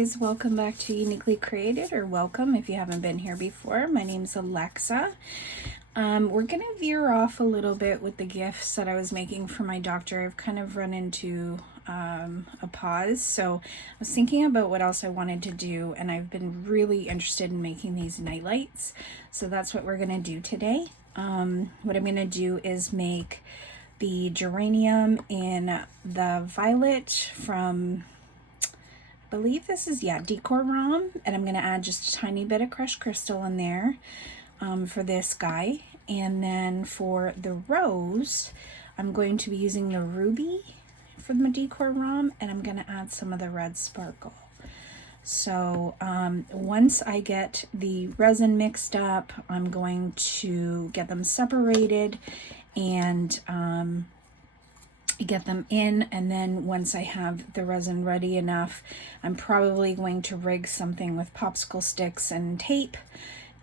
guys, welcome back to Uniquely Created, or welcome if you haven't been here before. My name's Alexa. We're gonna veer off a little bit with the gifts that I was making for my doctor. I've kind of run into a pause, so I was thinking about what else I wanted to do, and I've been really interested in making these night lights, so that's what we're gonna do today. What I'm gonna do is make the geranium in the violet from, I believe this is, decor rom, and I'm going to add just a tiny bit of crushed crystal in there for this guy. And then for the rose, I'm going to be using the ruby for the decor rom, and I'm going to add some of the red sparkle. So once I get the resin mixed up, I'm going to get them separated and get them in, and then once I have the resin ready enough, I'm probably going to rig something with popsicle sticks and tape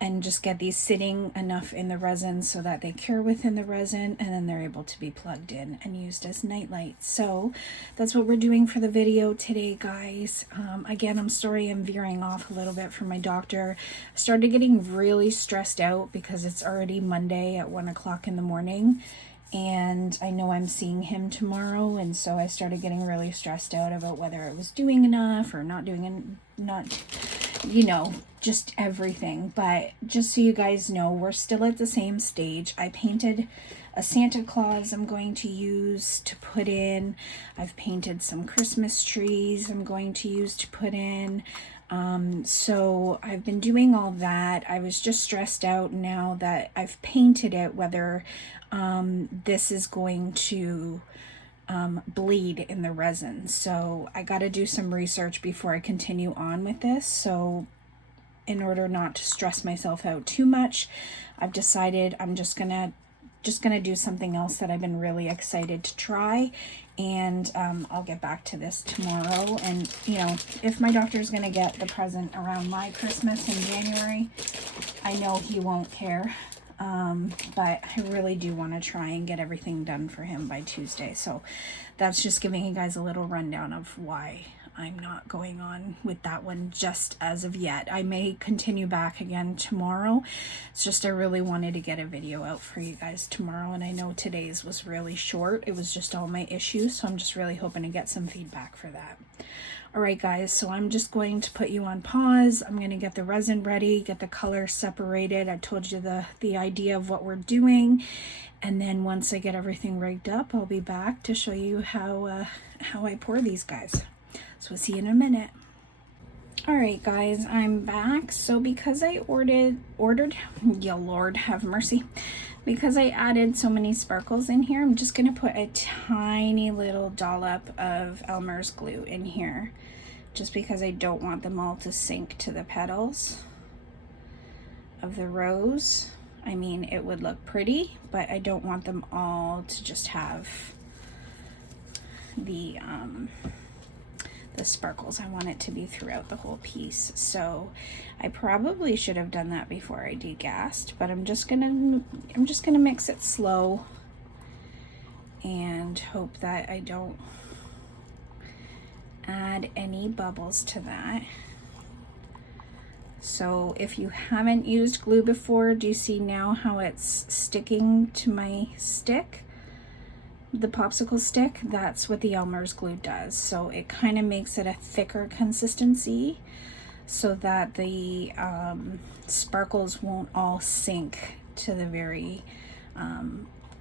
and just get these sitting enough in the resin so that they cure within the resin, and then they're able to be plugged in and used as night lights. So that's what we're doing for the video today, guys. Again, I'm sorry I'm veering off a little bit from my doctor. I started getting really stressed out because it's already Monday at 1 o'clock in the morning, and I know I'm seeing him tomorrow, and so I started getting really stressed out about whether I was doing enough or not doing just everything. But just so you guys know, we're still at the same stage. I painted a Santa Claus I'm going to use to put in. I've painted some Christmas trees I'm going to use to put in. So I've been doing all that. I was just stressed out now that I've painted it, whether this is going to bleed in the resin. So I got to do some research before I continue on with this. So in order not to stress myself out too much, I've decided I'm just gonna do something else that I've been really excited to try, and I'll get back to this tomorrow. And if my doctor's gonna get the present around my Christmas in January, I know he won't care, but I really do want to try and get everything done for him by Tuesday. So that's just giving you guys a little rundown of why I'm not going on with that one just as of yet. I may continue back again tomorrow. It's just I really wanted to get a video out for you guys tomorrow, and I know today's was really short. It was just all my issues, so I'm just really hoping to get some feedback for that. All right, guys, so I'm just going to put you on pause. I'm going to get the resin ready, get the colors separated. I told you the idea of what we're doing, and then once I get everything rigged up, I'll be back to show you how I pour these guys. So we'll see you in a minute. All right, guys, I'm back. So because I ordered, yeah, Lord have mercy, because I added so many sparkles in here, I'm just gonna put a tiny little dollop of Elmer's glue in here, just because I don't want them all to sink to the petals of the rose. I mean, it would look pretty, but I don't want them all to just have the sparkles. I want it to be throughout the whole piece. So I probably should have done that before I degassed, but I'm just gonna mix it slow and hope that I don't add any bubbles to that. So if you haven't used glue before, do you see now how it's sticking to my stick? The popsicle stick, that's what the Elmer's glue does. So it kind of makes it a thicker consistency so that the sparkles won't all sink to the very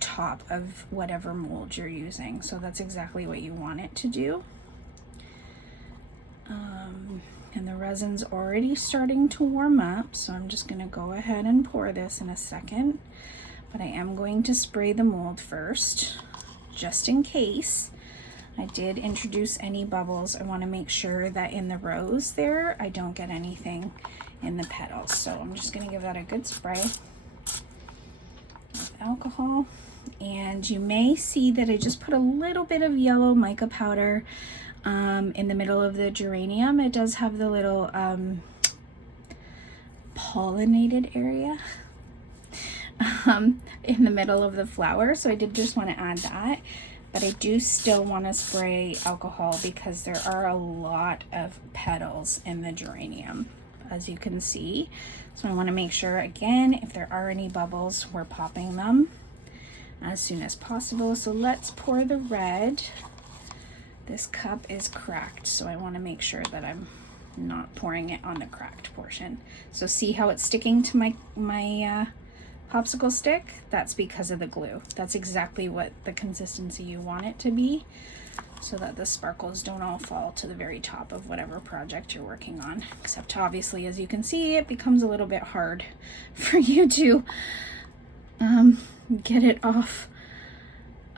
top of whatever mold you're using. So that's exactly what you want it to do. And the resin's already starting to warm up, so I'm just going to go ahead and pour this in a second. But I am going to spray the mold first, just in case I did introduce any bubbles. I want to make sure that in the rose there, I don't get anything in the petals. So I'm just going to give that a good spray with alcohol. And you may see that I just put a little bit of yellow mica powder in the middle of the geranium. It does have the little pollinated area in the middle of the flower, so I did just want to add that. but I do still want to spray alcohol because there are a lot of petals in the geranium, as you can see. So I want to make sure, again, if there are any bubbles, we're popping them as soon as possible. So let's pour the red. This cup is cracked, so I want to make sure that I'm not pouring it on the cracked portion. So see how it's sticking to my popsicle stick? That's because of the glue. That's exactly what the consistency you want it to be, so that the sparkles don't all fall to the very top of whatever project you're working on. Except obviously, as you can see, it becomes a little bit hard for you to get it off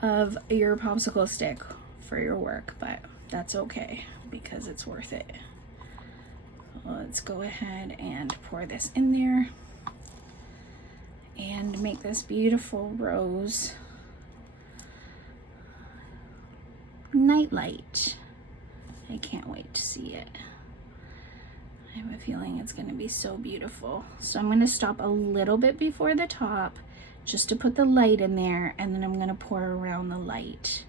of your popsicle stick for your work, but that's okay because it's worth it. Let's go ahead and pour this in there and make this beautiful rose nightlight. I can't wait to see it. I have a feeling it's going to be so beautiful. So I'm going to stop a little bit before the top just to put the light in there, and then I'm going to pour around the light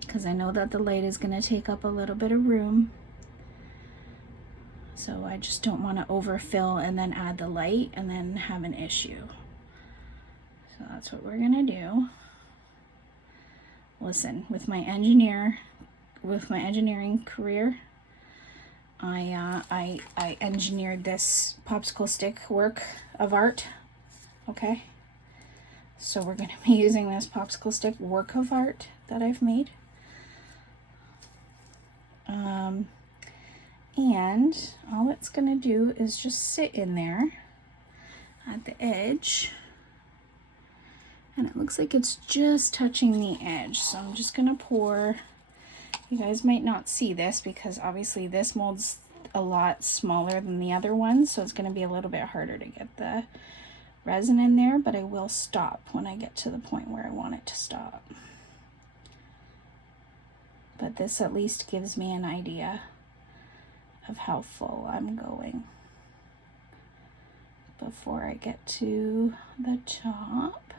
because I know that the light is going to take up a little bit of room. So I just don't want to overfill and then add the light and then have an issue. So that's what we're gonna do. Listen, with my engineering career, I engineered this popsicle stick work of art. Okay, so we're gonna be using this popsicle stick work of art that I've made. And all it's gonna do is just sit in there at the edge, and it looks like it's just touching the edge. So I'm just gonna pour. You guys might not see this because obviously this mold's a lot smaller than the other one, so it's gonna be a little bit harder to get the resin in there, but I will stop when I get to the point where I want it to stop. But this at least gives me an idea of how full I'm going before I get to the top.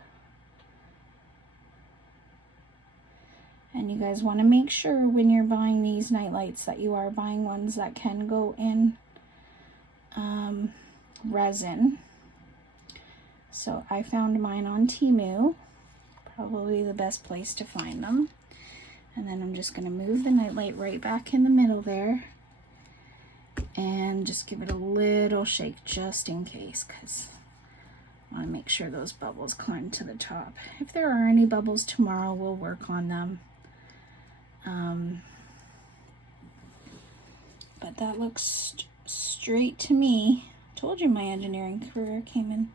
And you guys want to make sure when you're buying these night lights that you are buying ones that can go in resin. So I found mine on Temu, probably the best place to find them. And then I'm just going to move the night light right back in the middle there and just give it a little shake just in case, because I want to make sure those bubbles climb to the top. If there are any bubbles tomorrow, we'll work on them. But that looks straight to me. Told you my engineering career came in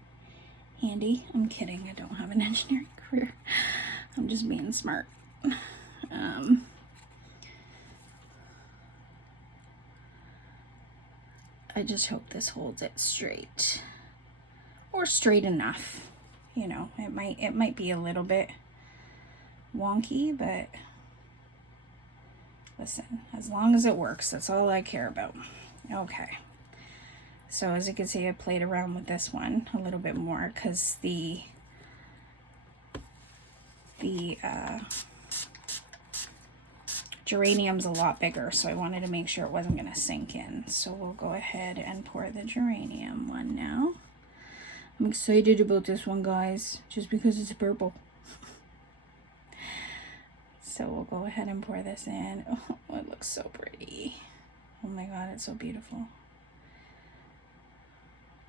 handy. I'm kidding, I don't have an engineering career. I'm just being smart. I just hope this holds it straight, or straight enough. You know, it might be a little bit wonky, but listen, as long as it works, that's all I care about. Okay, so as you can see, I played around with this one a little bit more because the geranium's a lot bigger, so I wanted to make sure it wasn't going to sink in. So we'll go ahead and pour the geranium one now. I'm excited about this one, guys, just because it's purple. So we'll go ahead and pour this in. Oh, it looks so pretty. Oh my god, it's so beautiful.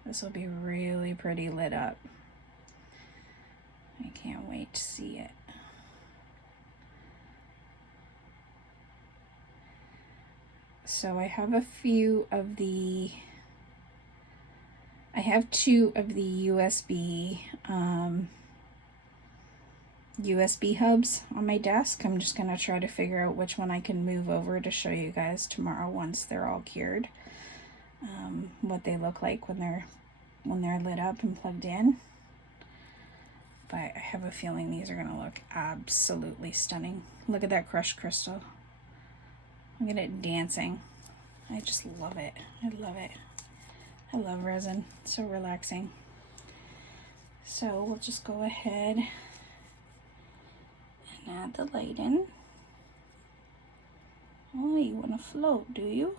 This will be really pretty lit up. I can't wait to see it. So I have a few of the, I have two of the USB hubs on my desk. I'm just gonna try to figure out which one I can move over to show you guys tomorrow once they're all cured, what they look like when they're lit up and plugged in. But I have a feeling these are gonna look absolutely stunning. Look at that crushed crystal. Look at it dancing. I just love it. I love it. I love resin. It's so relaxing. So we'll just go ahead gonna add the light in. Oh, you want to float, do you?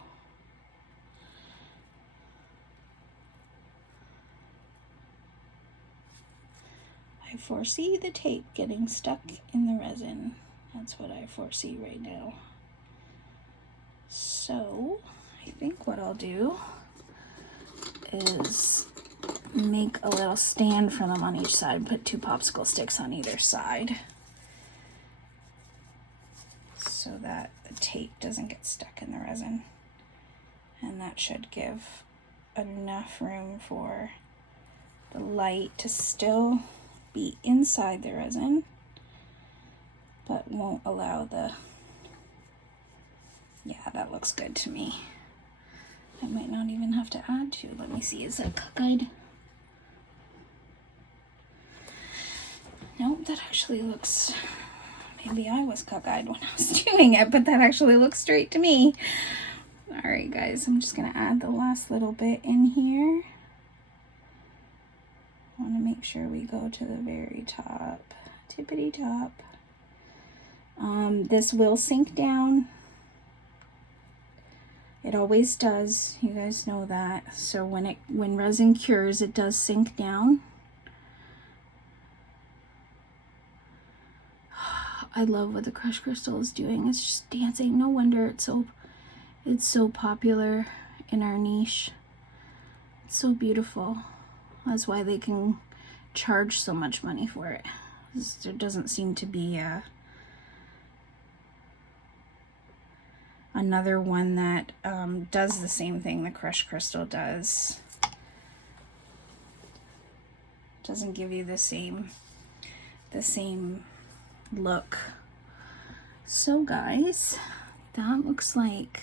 I foresee the tape getting stuck in the resin. That's what I foresee right now. So I think what I'll do is make a little stand for them on each side, put 2 popsicle sticks on either side so that the tape doesn't get stuck in the resin. And that should give enough room for the light to still be inside the resin, but won't allow the, yeah, that looks good to me. I might not even have to add to. Let me see, is that cockeyed? Nope, that actually looks, maybe I was cockeyed when I was doing it, but that actually looks straight to me. All right, guys, I'm just gonna add the last little bit in here. I want to make sure we go to the very top, tippity top. This will sink down. It always does. You guys know that. So when resin cures, it does sink down. I love what the crushed crystal is doing. It's just dancing. No wonder it's so popular in our niche. It's so beautiful. That's why they can charge so much money for it. There doesn't seem to be another one that does the same thing the crushed crystal does. Doesn't give you the same look. So guys, that looks like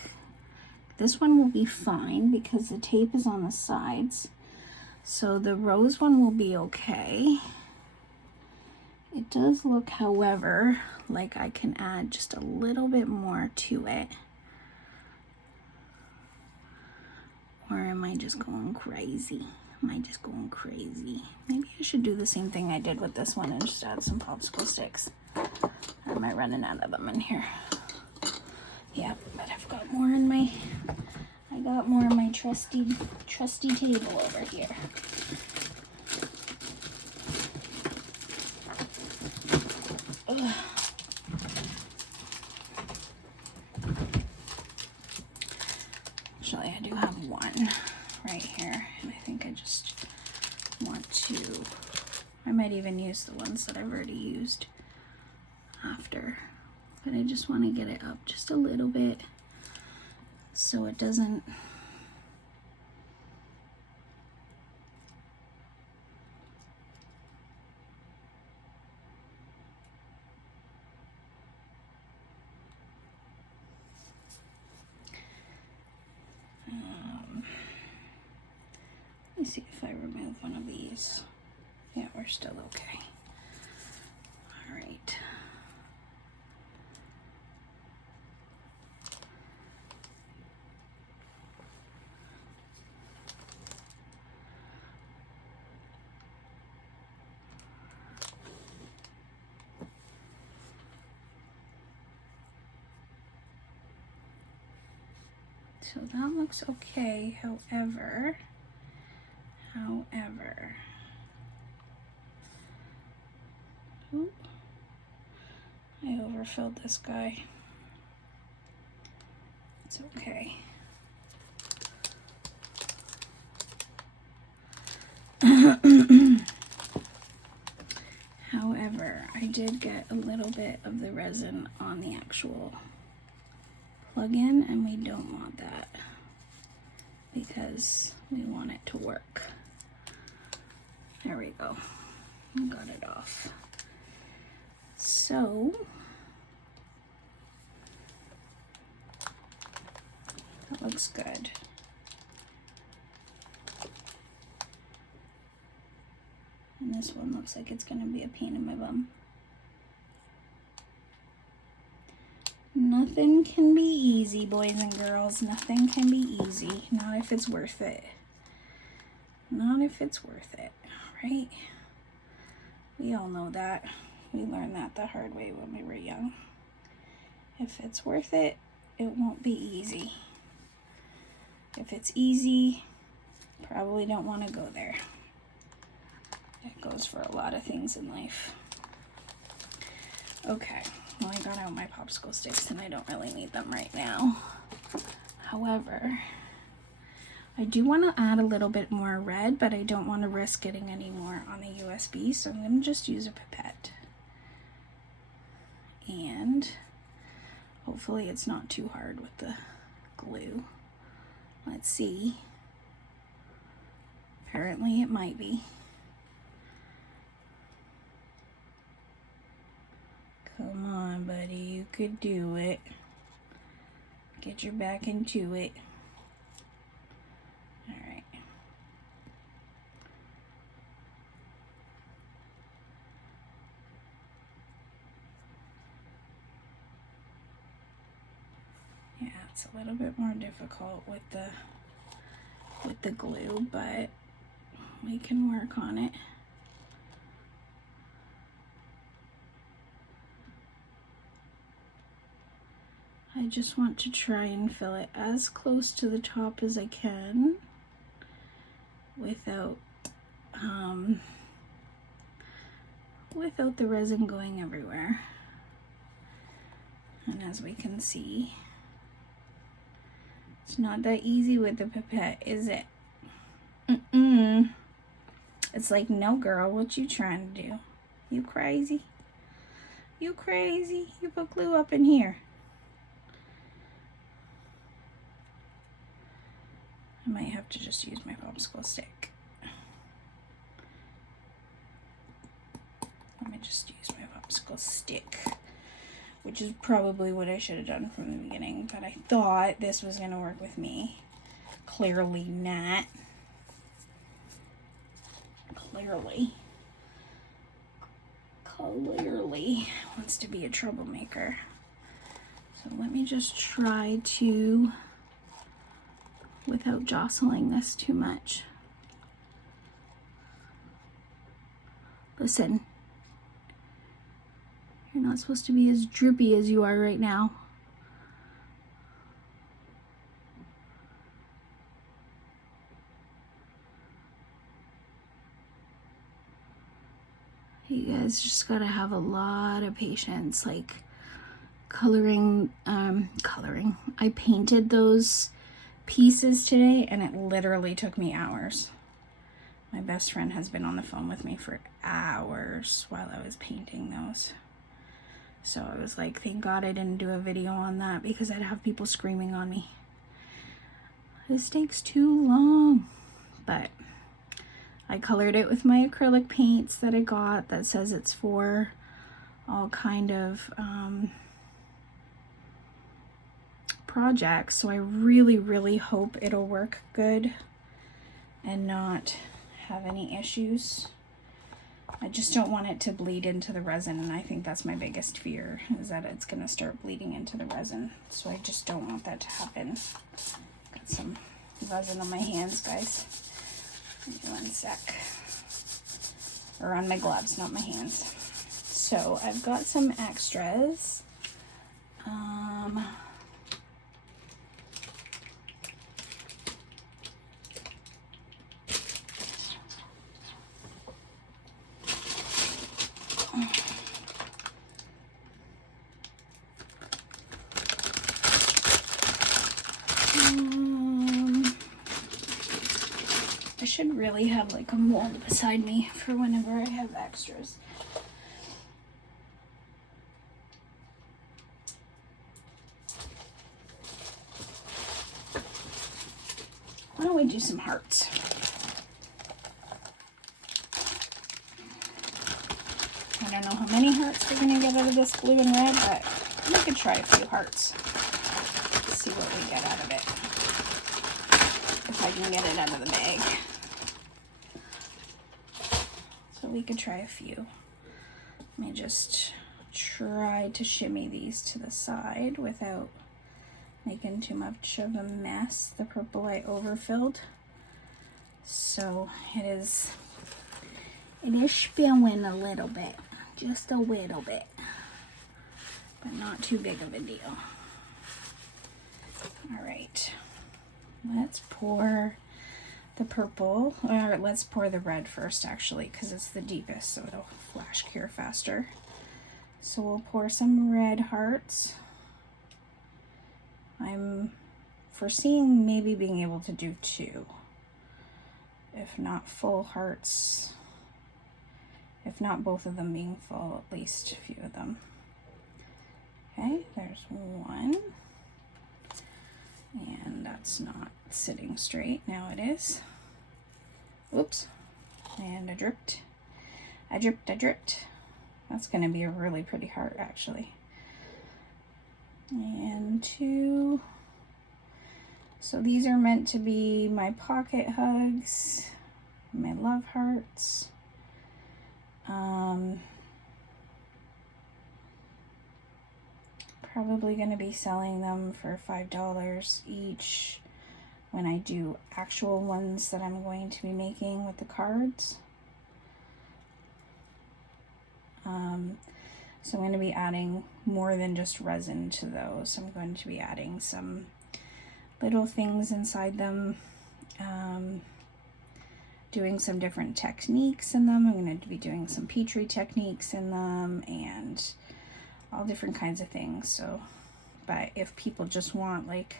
this one will be fine because the tape is on the sides. So the rose one will be okay. It does look, however, like I can add just a little bit more to it. Or am I just going crazy? Am I just going crazy? Maybe I should do the same thing I did with this one and just add some popsicle sticks. Or am I running out of them in here? Yeah, but I've got more in my, I got more in my trusty table over here. Ugh. Actually, I do have one right here, and I think I just want to, I might even use the ones that I've already used after, but I just want to get it up just a little bit so it doesn't let me see if I remove one of these. Yeah, we're still okay. All right. So that looks okay, however, ooh, I overfilled this guy. It's okay. However, I did get a little bit of the resin on the actual plug-in, and we don't want that because we want it to work. There we go. I got it off. So that looks good. And this one looks like it's going to be a pain in my bum. Nothing can be easy, boys and girls. Nothing can be easy. Not if it's worth it. Not if it's worth it, right? We all know that. We learned that the hard way when we were young. If it's worth it, it won't be easy. If it's easy, probably don't want to go there. That goes for a lot of things in life. Okay, well, I got out my popsicle sticks and I don't really need them right now. However, I do want to add a little bit more red, but I don't want to risk getting any more on the USB, so I'm going to just use a pipette. And hopefully it's not too hard with the glue. Let's see. Apparently it might be. Come on, buddy, you could do it. Get your back into it. All right. Yeah, it's a little bit more difficult with the glue, but we can work on it. I just want to try and fill it as close to the top as I can without the resin going everywhere. And as we can see, it's not that easy with the pipette, is it? It's like, no girl, what you trying to do? You crazy? You crazy? You put glue up in here. I might have to just use my popsicle stick. Let me just use my popsicle stick, which is probably what I should have done from the beginning, but I thought this was going to work with me. Clearly not. Clearly wants to be a troublemaker. So let me just try to, without jostling this too much. Listen, you're not supposed to be as droopy as you are right now. You guys just gotta have a lot of patience, like coloring. I painted those pieces today and it literally took me hours. My best friend has been on the phone with me for hours while I was painting those. So I was like, thank God I didn't do a video on that because I'd have people screaming on me. This takes too long. But I colored it with my acrylic paints that I got that says it's for all kind of projects. So I really hope it'll work good and not have any issues. I just don't want it to bleed into the resin, and I think that's my biggest fear, is that it's going to start bleeding into the resin. So I just don't want that to happen. Got some resin on my hands, guys. Give me 1 sec. Or on my gloves, not my hands. So I've got some extras. I should really have like a mold beside me for whenever I have extras. Why don't we do some hearts? I don't know how many hearts we're gonna get out of this blue and red, but we could try a few hearts. Let's see what we get out of it. If I can get it out of the bag. So we could try a few. Let me just try to shimmy these to the side without making too much of a mess. The purple I overfilled. So it is spilling a little bit. just a little bit, but not too big of a deal. All right, let's pour the purple, or let's pour the red first actually, because it's the deepest, so it'll flash cure faster. So we'll pour some red hearts. I'm foreseeing maybe being able to do 2, if not full hearts, if not both of them being full, at least a few of them. Okay, there's 1, and that's not sitting straight. Now it is. Oops, and I dripped. That's going to be a really pretty heart actually. And 2. So these are meant to be my pocket hugs, my love hearts. Probably going to be selling them for $5 each when I do actual ones that I'm going to be making with the cards. So I'm going to be adding more than just resin to those. I'm going to be adding some little things inside them, doing some different techniques in them. I'm going to be doing some Petri techniques in them and all different kinds of things. So, but if people just want like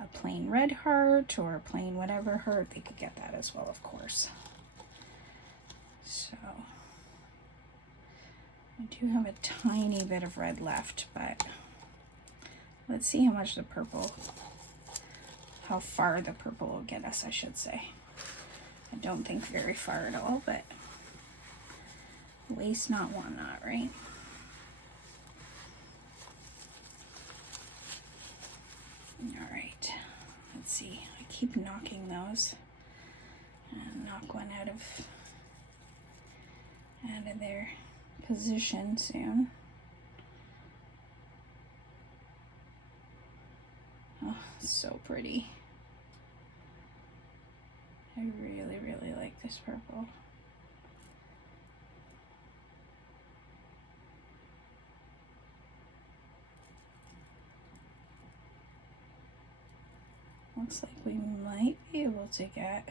a plain red heart or a plain whatever heart, they could get that as well, of course. So I do have a tiny bit of red left, but let's see how much the purple, how far the purple will get us, I should say. I don't think very far at all, but waste not, want not, right? All right, let's see. I keep knocking those, and knock one out of their position soon. Oh, so pretty. I really, really like this purple. Looks like we might be able to get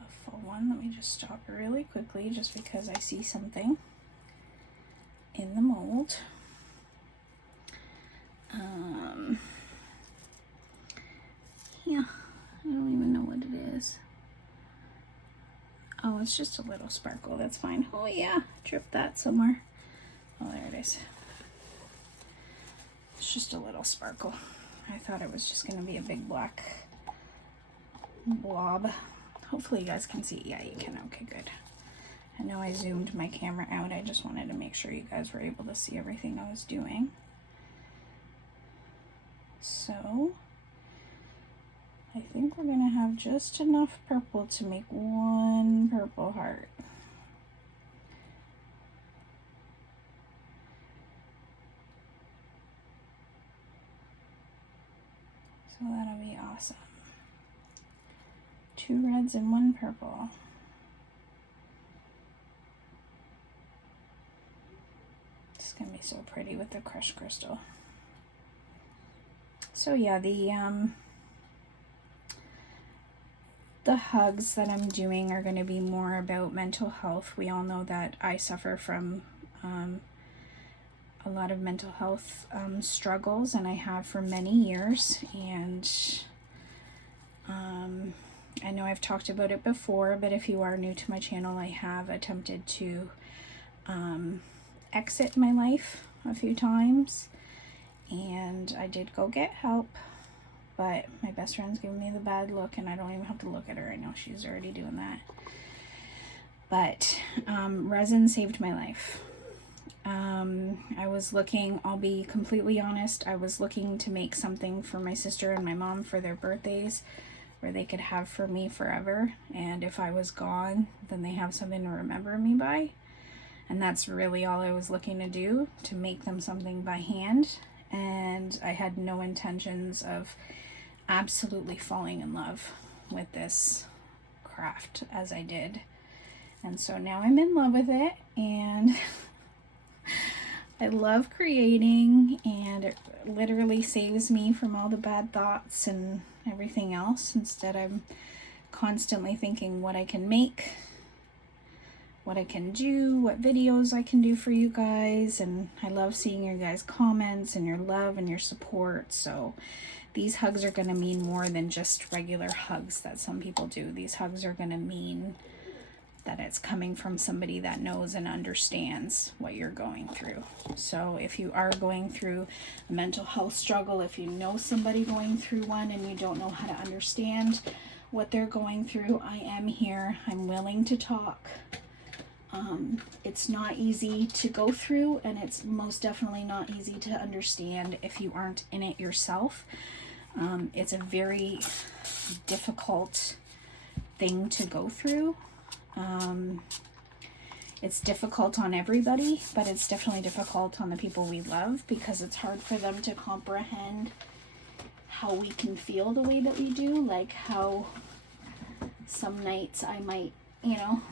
a full one. Let me just stop really quickly just because I see something in the mold. Yeah, I don't even know what it is. Oh, it's just a little sparkle. That's fine. Oh yeah, drip that somewhere. Oh, there it is. It's just a little sparkle. I thought it was just going to be a big black blob. Hopefully you guys can see. Yeah, you can. Okay, good. I know I zoomed my camera out. I just wanted to make sure you guys were able to see everything I was doing. So I think we're going to have just enough purple to make one purple heart. So that'll be awesome. 2 reds and 1 purple. It's gonna be so pretty with the crushed crystal. So yeah, the hugs that I'm doing are going to be more about mental health. We all know that I suffer from a lot of mental health struggles, and I have for many years. And I know I've talked about it before, but if you are new to my channel, I have attempted to exit my life a few times, and I did go get help. But my best friend's giving me the bad look, and I don't even have to look at her. I know she's already doing that. But resin saved my life. I was looking, I'll be completely honest, I was looking to make something for my sister and my mom for their birthdays where they could have for me forever. And if I was gone, then they have something to remember me by. And that's really all I was looking to do, to make them something by hand. And I had no intentions of absolutely falling in love with this craft as I did. And so now I'm in love with it, and I love creating, and it literally saves me from all the bad thoughts and everything else. Instead, I'm constantly thinking what I can make, what I can do, what videos I can do for you guys. And I love seeing your guys' comments and your love and your support. So these hugs are going to mean more than just regular hugs that some people do. These hugs are going to mean that it's coming from somebody that knows and understands what you're going through. So if you are going through a mental health struggle, if you know somebody going through one and you don't know how to understand what they're going through, I am here. I'm willing to talk. It's not easy to go through, and it's most definitely not easy to understand if you aren't in it yourself. It's a very difficult thing to go through. It's difficult on everybody, but it's definitely difficult on the people we love, because it's hard for them to comprehend how we can feel the way that we do. Like how some nights I might,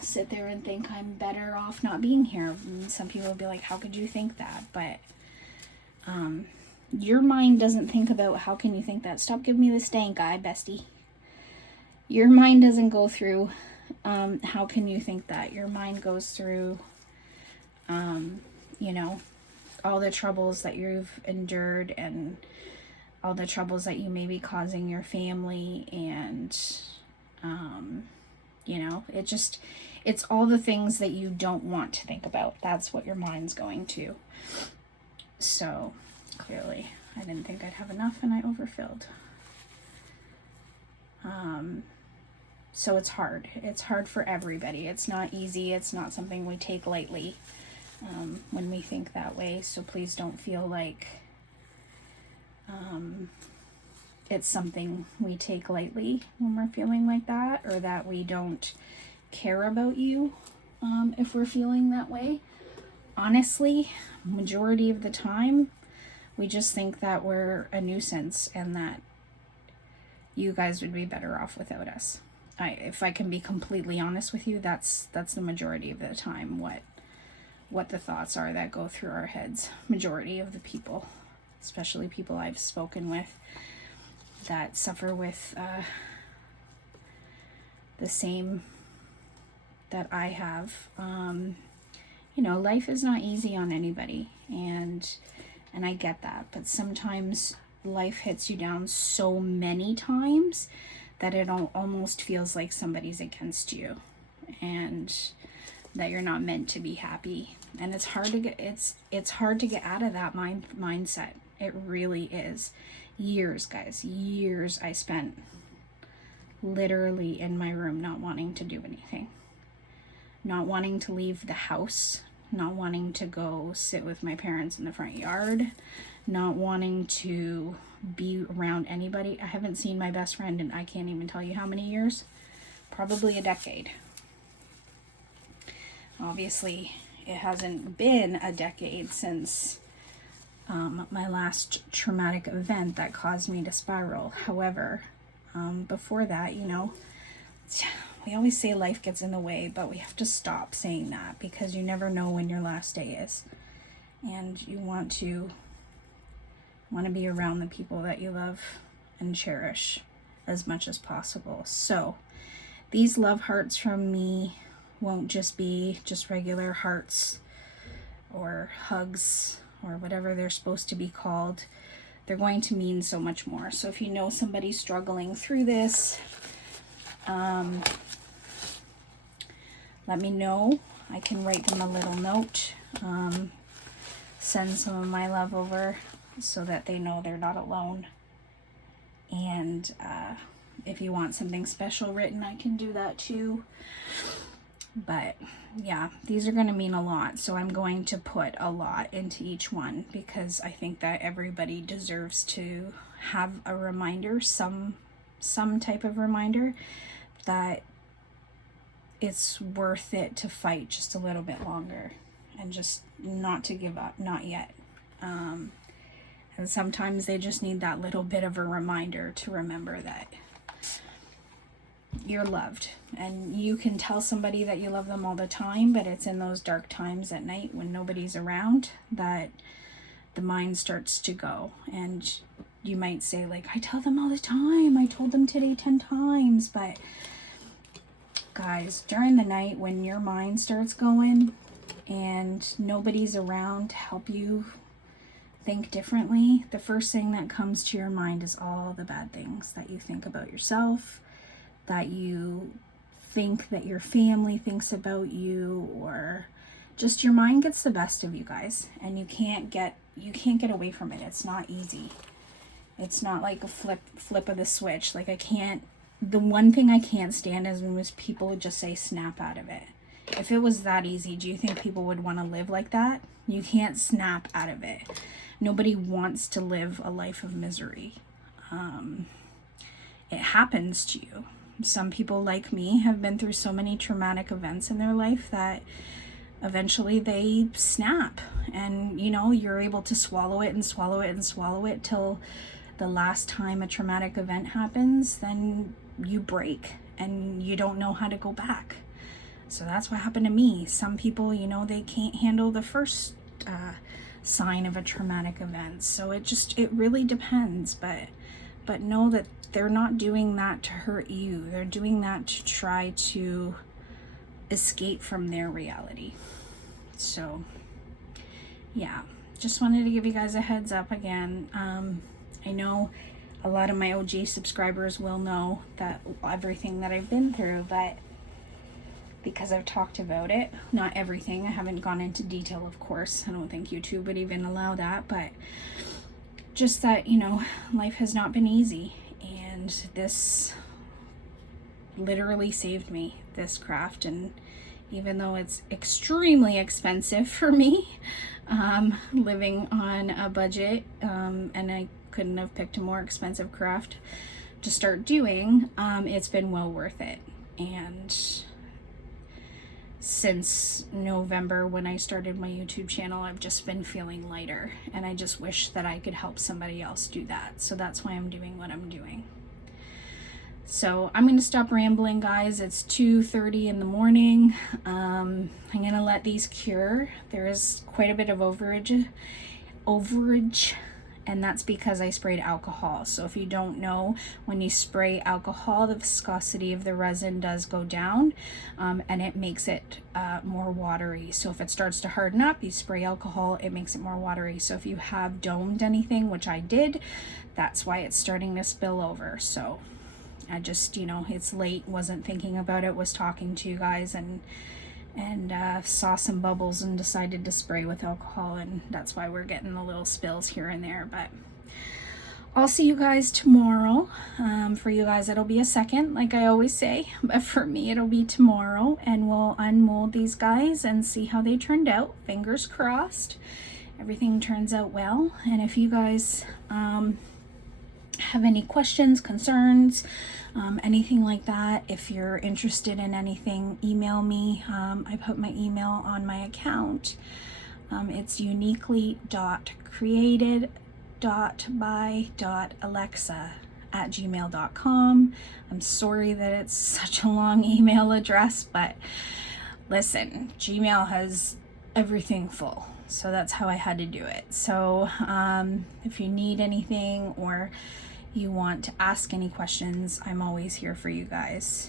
sit there and think I'm better off not being here. And some people will be like, how could you think that? But your mind doesn't think about how can you think that. Stop giving me the stank eye, bestie. Your mind doesn't go through how can you think that. Your mind goes through all the troubles that you've endured, and all the troubles that you may be causing your family, and it's all the things that you don't want to think about. That's what your mind's going to. So clearly I didn't think I'd have enough, and I overfilled. So it's hard. It's hard for everybody. It's not easy. It's not something we take lightly when we think that way. So please don't feel like it's something we take lightly when we're feeling like that, or that we don't care about you if we're feeling that way. Honestly, majority of the time, we just think that we're a nuisance and that you guys would be better off without us. If I can be completely honest with you, that's the majority of the time what the thoughts are that go through our heads. Majority of the people, especially people I've spoken with that suffer with the same that I have. Life is not easy on anybody, and I get that, but sometimes life hits you down so many times that it almost feels like somebody's against you, and that you're not meant to be happy. And it's hard to get out of that mindset. It really is. Years, guys, years I spent literally in my room, not wanting to do anything, not wanting to leave the house, not wanting to go sit with my parents in the front yard, not wanting to be around anybody. I haven't seen my best friend in I can't even tell you how many years, probably a decade. Obviously, it hasn't been a decade since my last traumatic event that caused me to spiral. However, before that, we always say life gets in the way, but we have to stop saying that, because you never know when your last day is, and you want to be around the people that you love and cherish as much as possible. So these love hearts from me won't just be regular hearts or hugs or whatever they're supposed to be called. They're going to mean so much more. So if you know somebody struggling through this, let me know. I can write them a little note, send some of my love over so that they know they're not alone. And if you want something special written, I can do that too. But yeah, these are going to mean a lot. So I'm going to put a lot into each one, because I think that everybody deserves to have a reminder, some type of reminder, that it's worth it to fight just a little bit longer and just not to give up, not yet. And sometimes they just need that little bit of a reminder to remember that you're loved. And you can tell somebody that you love them all the time, but it's in those dark times at night when nobody's around that the mind starts to go. And you might say, like, I tell them all the time, I told them today 10 times. But guys, during the night when your mind starts going and nobody's around to help you think differently, the first thing that comes to your mind is all the bad things that you think about yourself, that you think that your family thinks about you, or just your mind gets the best of you guys, and you can't get away from it. It's not easy. It's not like a flip of the switch. Like, the one thing I can't stand is when people would just say snap out of it. If it was that easy, do you think people would want to live like that? You can't snap out of it. Nobody wants to live a life of misery. It happens to you. Some people like me have been through so many traumatic events in their life that eventually they snap, and you're able to swallow it and swallow it and swallow it till the last time a traumatic event happens, then you break and you don't know how to go back. So that's what happened to me. Some people, they can't handle the first sign of a traumatic event. So it really depends, but know that they're not doing that to hurt you. They're doing that to try to escape from their reality. So yeah, just wanted to give you guys a heads up again. I know a lot of my OG subscribers will know that everything that I've been through, but because I've talked about it, not everything, I haven't gone into detail, of course. I don't think YouTube would even allow that, but just that, life has not been easy, and this literally saved me, this craft. And even though it's extremely expensive for me, living on a budget, and I couldn't have picked a more expensive craft to start doing, it's been well worth it. And since November, when I started my YouTube channel, I've just been feeling lighter, and I just wish that I could help somebody else do that. So that's why I'm doing what I'm doing. So I'm going to stop rambling, guys. It's 2:30 in the morning. I'm going to let these cure. There is quite a bit of overage, and that's because I sprayed alcohol. So if you don't know, when you spray alcohol, the viscosity of the resin does go down, and it makes it more watery. So if it starts to harden up, you spray alcohol, it makes it more watery. So if you have domed anything, which I did, that's why it's starting to spill over. So I just, it's late, wasn't thinking about it, was talking to you guys, and saw some bubbles and decided to spray with alcohol, and that's why we're getting the little spills here and there. But I'll see you guys tomorrow. For you guys, it'll be a second, like I always say, but for me, it'll be tomorrow, and we'll unmold these guys and see how they turned out. Fingers crossed, everything turns out well. And if you guys have any questions, concerns, anything like that, if you're interested in anything, email me. I put my email on my account. It's uniquely.created.by.alexa@gmail.com. I'm sorry that it's such a long email address, but listen, Gmail has everything full, so that's how I had to do it. So if you need anything, or you want to ask any questions, I'm always here for you guys.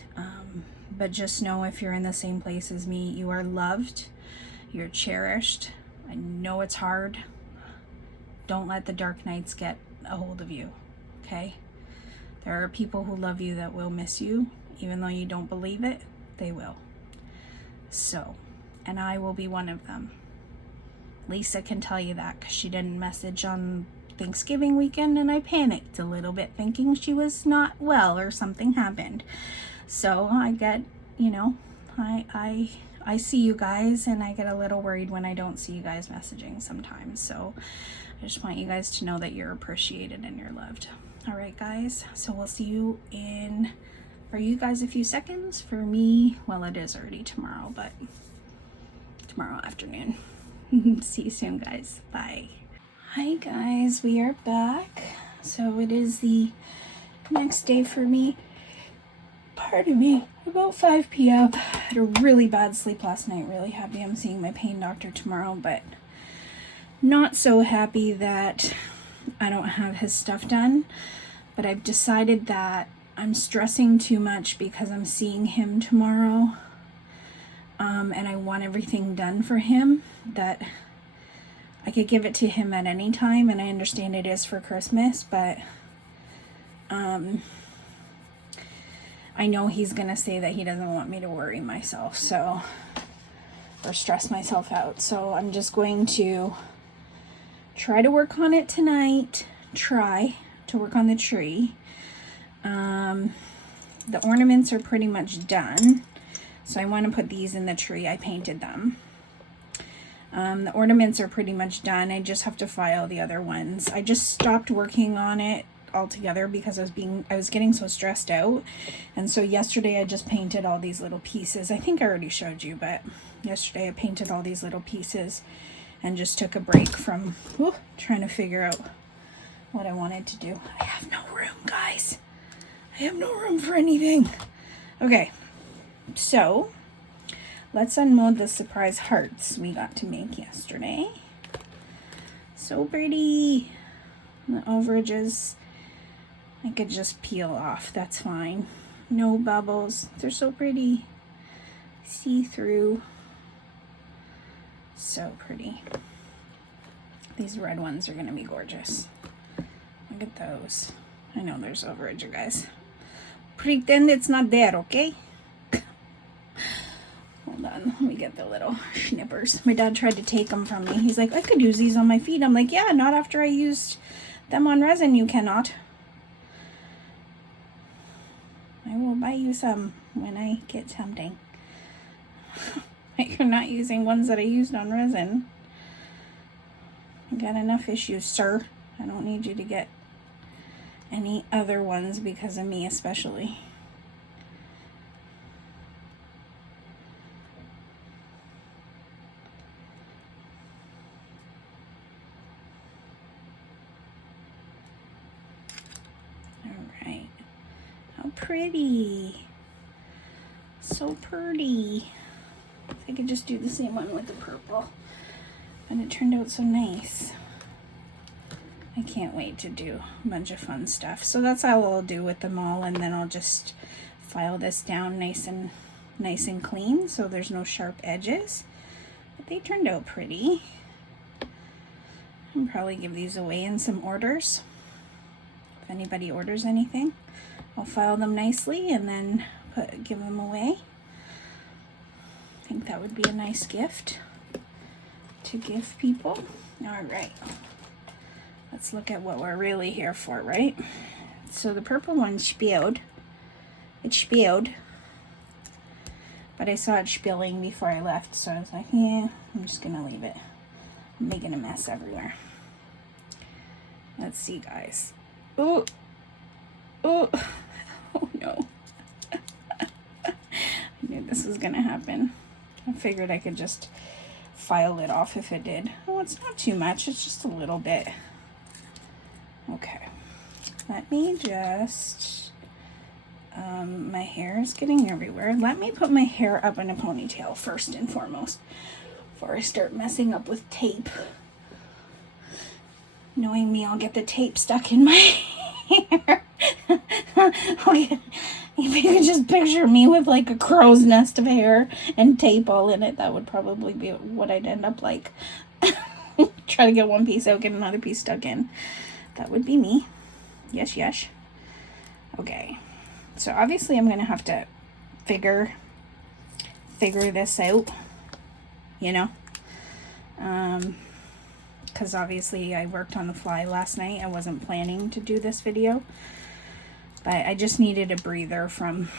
But just know, if you're in the same place as me, you are loved, you're cherished. I know it's hard. Don't let the dark nights get a hold of you, okay? There are people who love you that will miss you, even though you don't believe it, they will. So, and I will be one of them. Lisa can tell you that, because she didn't message on Thanksgiving weekend, and I panicked a little bit thinking she was not well or something happened. So I get, I see you guys, and I get a little worried when I don't see you guys messaging sometimes. So I just want you guys to know that you're appreciated and you're loved. All right, guys, so we'll see you in, for you guys, a few seconds. For me, well, it is already tomorrow, but tomorrow afternoon. See you soon, guys. Bye. Hi guys, we are back. So it is the next day for me. Pardon me. About 5 p.m. I had a really bad sleep last night. Really happy I'm seeing my pain doctor tomorrow, but not so happy that I don't have his stuff done. But I've decided that I'm stressing too much because I'm seeing him tomorrow. And I want everything done for him, that I could give it to him at any time, and I understand it is for Christmas, but I know he's gonna say that he doesn't want me to worry myself, so, or stress myself out. So I'm just going to try to work on it tonight. Try to work on the tree. The ornaments are pretty much done, so I want to put these in the tree. I painted them. The ornaments are pretty much done. I just have to file the other ones. I just stopped working on it altogether because I was getting so stressed out. And so yesterday I just painted all these little pieces. I think I already showed you, but yesterday I painted all these little pieces and just took a break from trying to figure out what I wanted to do. I have no room, guys. I have no room for anything. Okay, so let's unmold the surprise hearts we got to make yesterday. So pretty. The overages I could just peel off. That's fine. No bubbles. They're so pretty. See-through. So pretty. These red ones are going to be gorgeous. Look at those. I know there's overage, you guys. Pretend it's not there, okay? Hold on, let me get the little schnippers. My dad tried to take them from me. He's like, I could use these on my feet. I'm like, yeah, not after I used them on resin, you cannot. I will buy you some when I get something. You're not using ones that I used on resin. I got enough issues, sir. I don't need you to get any other ones because of me especially. Alright. How pretty. So pretty. I could just do the same one with the purple. And it turned out so nice. I can't wait to do a bunch of fun stuff. So that's all I'll do with them all, and then I'll just file this down nice and clean so there's no sharp edges. But they turned out pretty. I'll probably give these away in some orders. If anybody orders anything, I'll file them nicely and then give them away. I think that would be a nice gift to give people. All right. Let's look at what we're really here for, right? So the purple one spilled. It spilled. But I saw it spilling before I left, so I was like, yeah, I'm just gonna leave it. I'm making a mess everywhere. Let's see, guys. Oh, oh, oh no. I knew this was gonna happen. I figured I could just file it off if it did. Oh, it's not too much, it's just a little bit. Okay, let me just, my hair is getting everywhere. Let me put my hair up in a ponytail first and foremost before I start messing up with tape. Knowing me, I'll get the tape stuck in my hair. Okay. If you could just picture me with like a crow's nest of hair and tape all in it, that would probably be what I'd end up like. Try to get one piece out, get another piece stuck in. That would be me. Yes, yes. Okay. So obviously I'm going to have to figure this out, you know. Because obviously I worked on the fly last night. I wasn't planning to do this video. But I just needed a breather from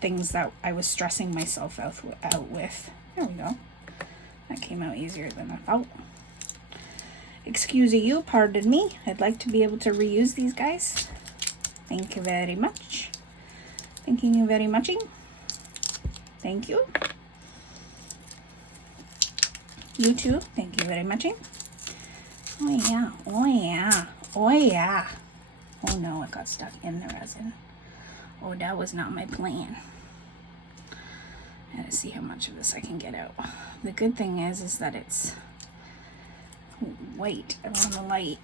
things that I was stressing myself out with. There we go. That came out easier than I thought. Excuse you, pardon me. I'd like to be able to reuse these guys. Thank you very much. Thanking you very muching. Thank you. You too. Thank you very muching. Oh yeah. Oh yeah. Oh yeah. Oh no, it got stuck in the resin. Oh, that was not my plan. I gotta see how much of this I can get out. The good thing is that it's white around the light.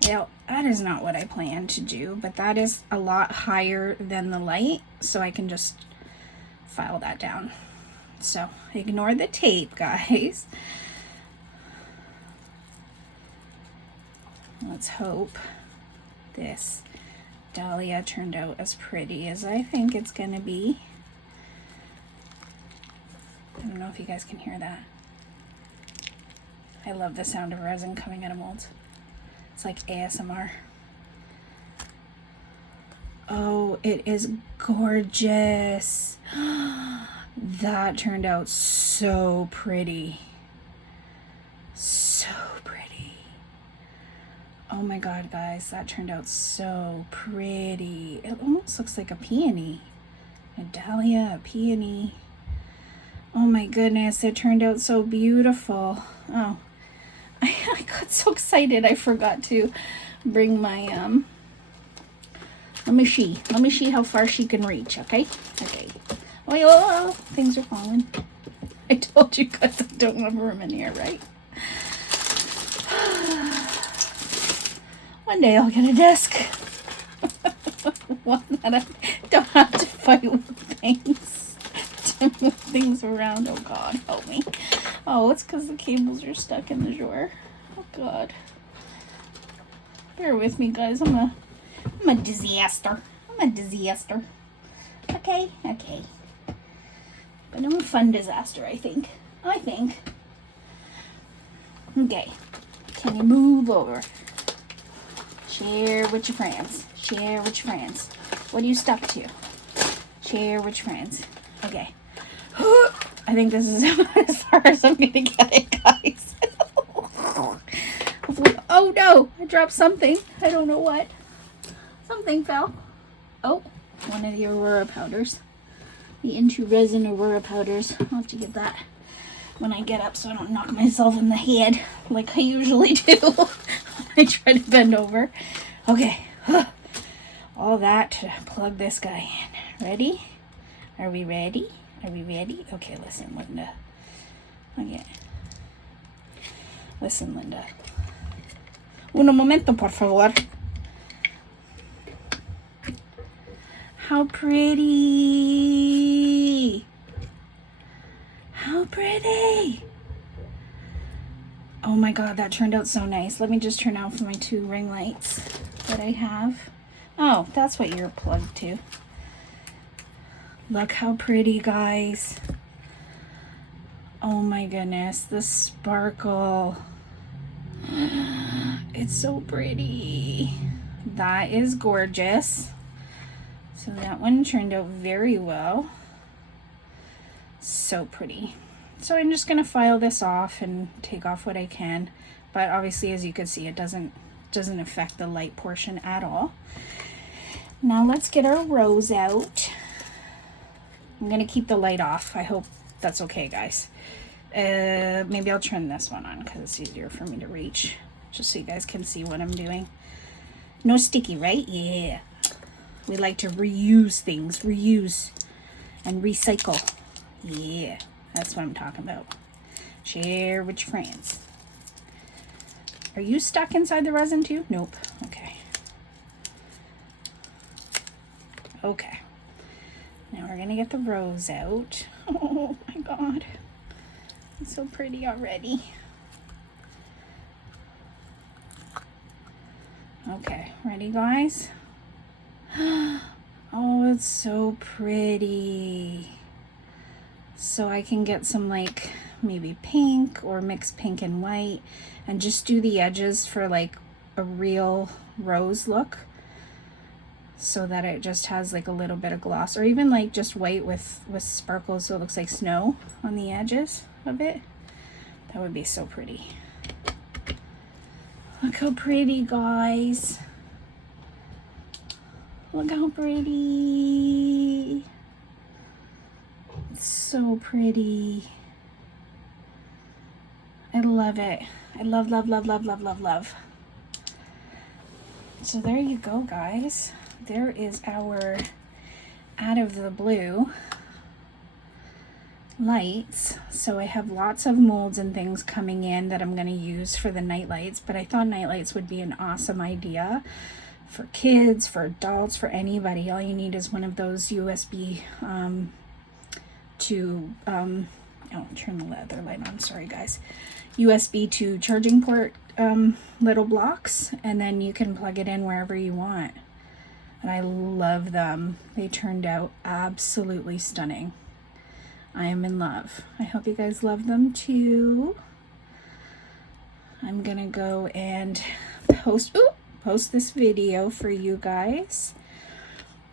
Yeah, that is not what I planned to do, but that is a lot higher than the light, so I can just file that down. So ignore the tape, guys. Let's hope this dahlia turned out as pretty as I think it's gonna be. I don't know if you guys can hear that. I love the sound of resin coming out of molds. It's like ASMR. Oh, it is gorgeous. That turned out so pretty. So pretty. Oh my god, guys, that turned out so pretty. It almost looks like a peony. A dahlia, a peony. Oh my goodness, it turned out so beautiful. Oh, I got so excited I forgot to bring my, let me see how far she can reach, okay? Okay. Oh, things are falling. I told you guys I don't have room in here, right? One day I'll get a desk. One that I don't have to fight with things. To move things around. Oh God, help me. Oh, it's because the cables are stuck in the drawer. Oh God. Bear with me, guys. I'm a disaster. I'm a disaster. Okay, okay. But I'm a fun disaster, I think. Okay. Can you move over? Share with your friends. Share with your friends. What are you stuck to? Share with your friends. Okay. I think this is about as far as I'm gonna get it, guys. Hopefully. Oh no! I dropped something. I don't know what. Something fell. Oh, one of the Aurora powders. The IntoResin Aurora powders. I'll have to get that when I get up so I don't knock myself in the head like I usually do when I try to bend over. Okay. All that to plug this guy in. Ready? Are we ready? Are we ready? Okay, listen, Linda. Okay. Listen, Linda. Un momento, por favor. How pretty! How pretty! Oh my god, that turned out so nice. Let me just turn off my 2 ring lights that I have. Oh, that's what you're plugged to. Look how pretty, guys. Oh my goodness, the sparkle. It's so pretty. That is gorgeous. So that one turned out very well. So pretty. So I'm just gonna file this off and take off what I can. But obviously, as you can see, it doesn't affect the light portion at all. Now let's get our rose out. I'm gonna keep the light off. I hope that's okay, guys. Maybe I'll turn this one on because it's easier for me to reach, just so you guys can see what I'm doing. No sticky, right? Yeah. We like to reuse things, reuse and recycle. Yeah, that's what I'm talking about. Share with your friends. Are you stuck inside the resin too? Nope. Okay. Okay. Now we're gonna get the rose out. Oh my god. It's so pretty already. Okay, ready, guys? Oh, it's so pretty. So I can get some like maybe pink or mix pink and white and just do the edges for like a real rose look, so that it just has like a little bit of gloss, or even like just white with sparkles so it looks like snow on the edges of it. That would be so pretty. Look how pretty, guys. Look how pretty. It's so pretty. I love it. I love, love, love, love, love, love, love. So there you go, guys. there is our out of the blue lights. So I have lots of molds and things coming in that I'm going to use for the night lights, but I thought night lights would be an awesome idea for kids, for adults, for anybody. All you need is one of those USB turn the other light on, sorry guys, USB to charging port little blocks, and then you can plug it in wherever you want. And I love them. They turned out absolutely stunning. I am in love. I hope you guys love them too. I'm gonna go and post this video for you guys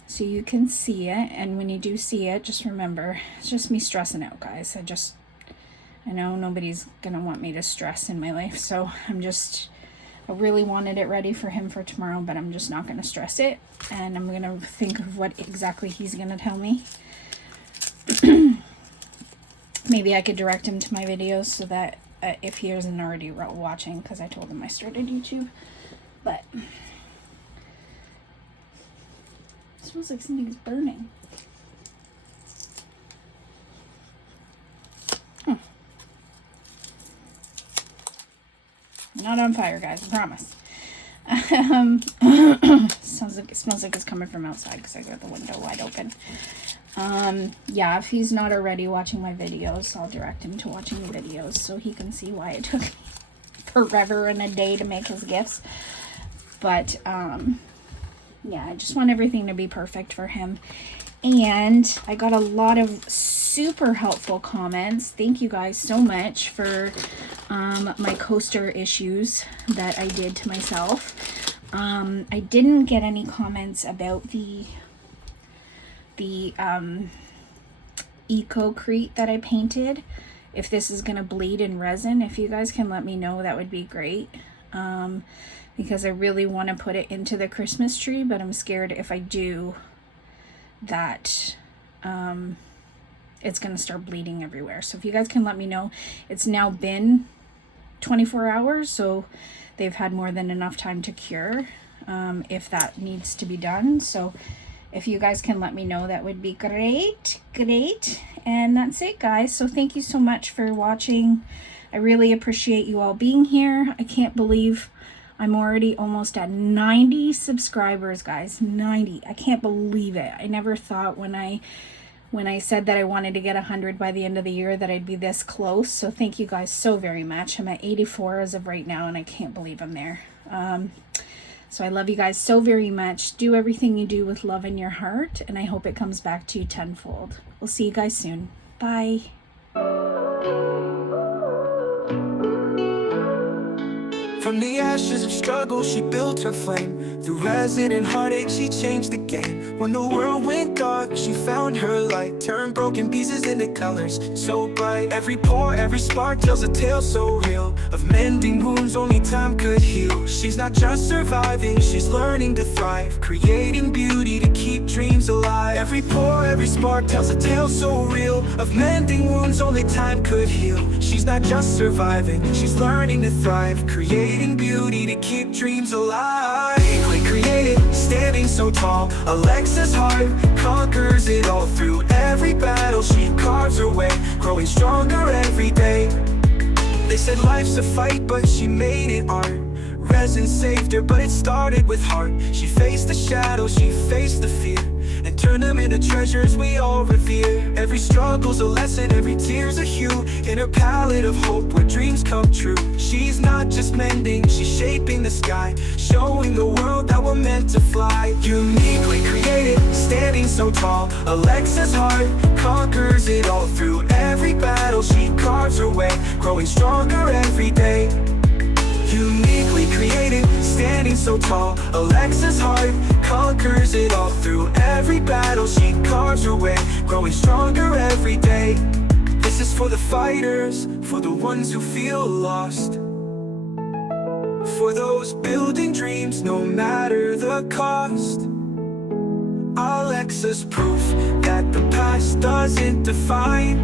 so you can see it. And when you do see it, just remember, it's just me stressing out, guys. I know nobody's gonna want me to stress in my life, so I really wanted it ready for him for tomorrow, but I'm just not gonna stress it, and I'm gonna think of what exactly he's gonna tell me. Maybe I could direct him to my videos so that if he isn't already watching, because I told him I started YouTube. But it smells like something's burning. Not on fire, guys, I promise. It smells like it's coming from outside because I got the window wide open. Yeah, if he's not already watching my videos, I'll direct him to watching the videos so he can see why it took me forever and a day to make his gifts. But yeah, I just want everything to be perfect for him. And I got a lot of super helpful comments. Thank you guys so much for my coaster issues that I did to myself. I didn't get any comments about the Eco-Crete that I painted. If this is gonna bleed in resin, if you guys can let me know, that would be great. Because I really want to put it into the Christmas tree, but I'm scared if I do that it's gonna start bleeding everywhere. So if you guys can let me know. It's now been 24 hours, so they've had more than enough time to cure if that needs to be done. So if you guys can let me know, that would be great. And that's it, guys. So thank you so much for watching. I really appreciate you all being here. I can't believe I'm already almost at 90 subscribers, guys. 90. I can't believe it. I never thought when I said that I wanted to get 100 by the end of the year that I'd be this close. So thank you guys so very much. I'm at 84 as of right now, and I can't believe I'm there. So I love you guys so very much. Do everything you do with love in your heart, and I hope it comes back to you tenfold. We'll see you guys soon. Bye. From the ashes of struggle, she built her flame. Through resin and heartache, she changed the game. When the world went dark, she found her light. Turned broken pieces into colors so bright. Every pore, every spark tells a tale so real of mending wounds only time could heal. She's not just surviving, she's learning to thrive. Creating beauty to keep dreams alive. Every pore, every spark tells a tale so real of mending wounds only time could heal. She's not just surviving, she's learning to thrive. Creating beauty to keep dreams alive. Deeply created, standing so tall. Alexa's heart conquers it all. Through every battle she carves her way, growing stronger every day. They said life's a fight, but she made it art. Resin saved her, but it started with heart. She faced the shadows, she faced the fear, and turned them into treasures we all revere. Every struggle's a lesson, every tear's a hue, in her palette of hope where dreams come true. She's not just mending, she's shaping the sky, showing the world that we're meant to fly. Uniquely created, standing so tall. Alexa's heart conquers it all. Through every battle she carves her way, growing stronger every day. Uniquely created, standing so tall. Alexa's heart conquers it all. Through every battle she carves her way, growing stronger every day. This is for the fighters, for the ones who feel lost, for those building dreams no matter the cost. Alexa's proof that the past doesn't define.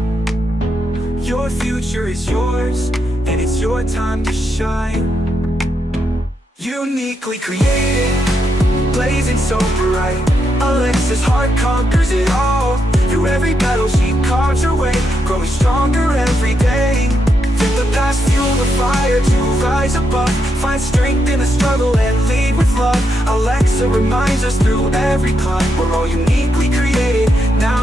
Your future is yours, and it's your time to shine. Uniquely created, blazing so bright. Alexa's heart conquers it all. Through every battle she carves her way, growing stronger every day. Let the past fuel the fire to rise above. Find strength in the struggle and lead with love. Alexa reminds us through every climb, we're all uniquely created. Now